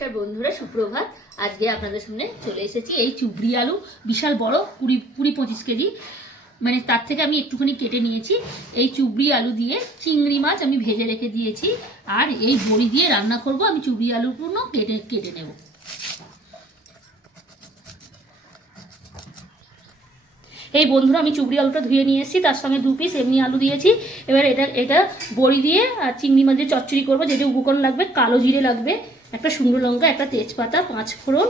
নমস্কার বন্ধুরা, সুপ্রভাত। আজকে আপনাদের সামনে চলে এসেছি এই চুবড়ি আলু, বিশাল বড়, কুড়ি কুড়ি পঁচিশ কেজি। মানে তার থেকে আমি একটুখানি কেটে নিয়েছি। এই চুবড়ি আলু দিয়ে চিংড়ি মাছ আমি ভেজে রেখে দিয়েছি। আর এই বড়ি দিয়ে রান্না করব, আমি চুবড়ি আলুগুলো কেটে কেটে নেব। এই বন্ধুরা, আমি চুবড়ি আলুটা ধুয়ে নিয়ে এসেছি, তার সঙ্গে দু পিস এমনি আলু দিয়েছি। এবার এটা এটা বড়ি দিয়ে আর চিংড়ি মাছ দিয়ে চচ্চড়ি করব যে যে উপকরণ লাগবে, কালো জিরে লাগবে। একটা শুকনো লঙ্কা, একটা তেজপাতা, পাঁচ ফোড়ন,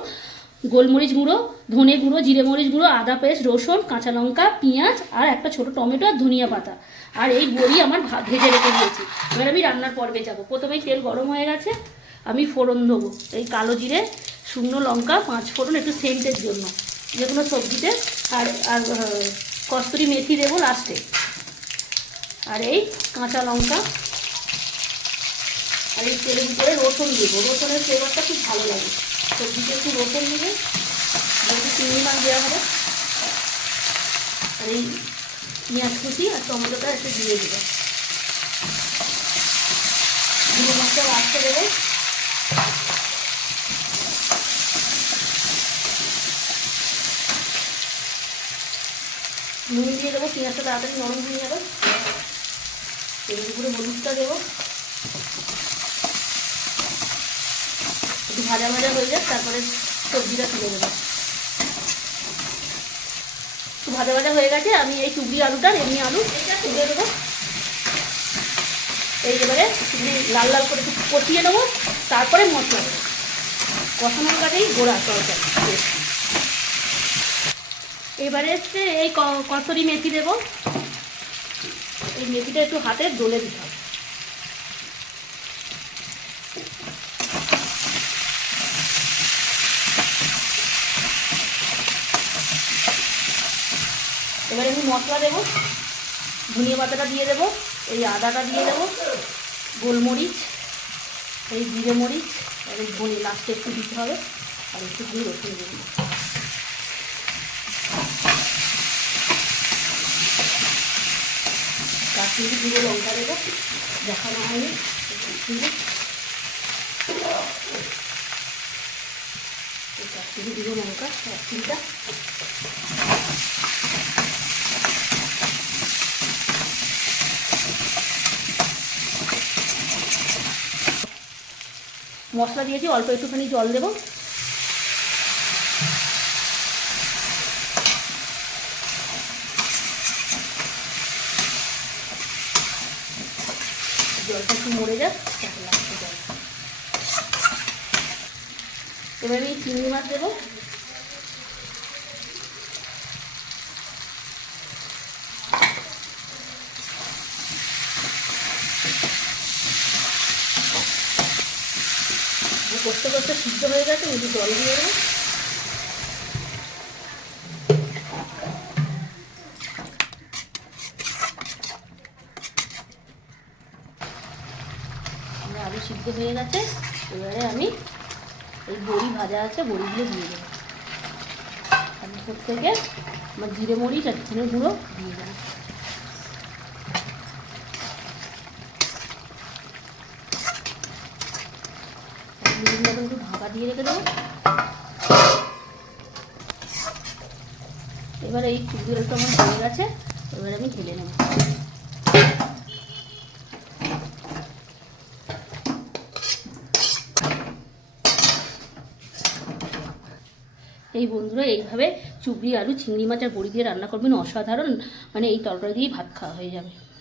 গোলমরিচ গুঁড়ো, ধনে গুঁড়ো, জিরে মরিচ গুঁড়ো, আদা পেস্ট, রসুন, কাঁচা লঙ্কা, পেঁয়াজ আর একটা ছোট টমেটো আর ধনিয়া পাতা। আর এই বড়ি আমার ভেজে রেখে দিয়েছি। এবার আমি রান্নার পর্বে যাব। প্রথমেই তেল গরম হয়ে গেছে, আমি ফোড়ন দেবো। এই কালো জিরে, শুকনো লঙ্কা, পাঁচ ফোড়ন একটু সেন্টের জন্য। যে কোনো সবজিতে। আর আর কস্তুরি মেথি দেবো লাস্টে। আর এই কাঁচা লঙ্কা আর এই তেলের ভিতরে রসুন দেবো। রসুনের ফ্লেভারটা খুব ভালো লাগে। সবজিতে একটু রসুন দিলে যেহেতু চিংড়ি মাছ দেওয়া হবে, আর এই পেঁয়াজ কুচি আর টমেটোটা একটু দিয়ে দেবো। জিরে মাছটা লাস্টে দেবো। নুন দিয়ে দেবো, পেঁয়াজটা তাড়াতাড়ি নরম হয়ে যাবে। এর উপরে হলুদটা দেবো। একটু ভাজা ভাজা হয়ে যাক, তারপরে সবজিটা তুলে দেবো একটু ভাজা ভাজা হয়ে গেছে, আমি এই চুবড়ি আলুটার, এমনি আলু এটা তুলে দেবো এই এবারে চুবড়ি লাল লাল করে একটু কষিয়ে নেব, তারপরে মশলা দেবো। কষানোর কাছেই গোড়া তরকারি এবারে হচ্ছে এই কসুরি মেথি দেবো। এই মেথিটা একটু হাতে ডলে দিতে এবারে আমি মশলা দেবো, ধনিয়া পাতাটা দিয়ে দেবো, এই আদাটা দিয়ে দেবো, গোলমরিচ, এই জিরে মরিচ, আর এই ধনে লাস্টে একটু দিতে হবে, আর একটু ঘি রসুন দেবো। কাশ্মীরি গুঁড়ো লঙ্কা দেবো, দেখানো হয়নি কাশ্মীরি গুঁড়ো লঙ্কা, এক মশলা দিয়েছি, অল্প একটুখানি জল দেব। জলটা একটু মরে যাক। এবার আমি চিংড়ি মাছ দেবো। কষতে করতে সিদ্ধ হয়ে গেছে একটু জল দিয়ে দেবো। আলু সিদ্ধ হয়ে গেছে, এবারে আমি এই বড়ি ভাজা আছে, বড়িগুলো দিয়ে দেবো। উপর থেকে আমার জিরে মরিচ আর ধনে গুঁড়ো দিয়ে দেবো এক মিনিট মতন একটু ঢাকা দিয়ে রেখে দেবো। এবার এই চুড়িগুলোটা আমার হয়ে গেছে, এবার আমি ঢেলে নেব। এই বন্ধুরা, এইভাবে চুবড়ি, আলু, চিংড়ি মাছ আর বড়ি দিয়ে রান্না করবেন অসাধারণ। মানে এই তরকারি দিয়েই ভাত খাওয়া হয়ে যাবে।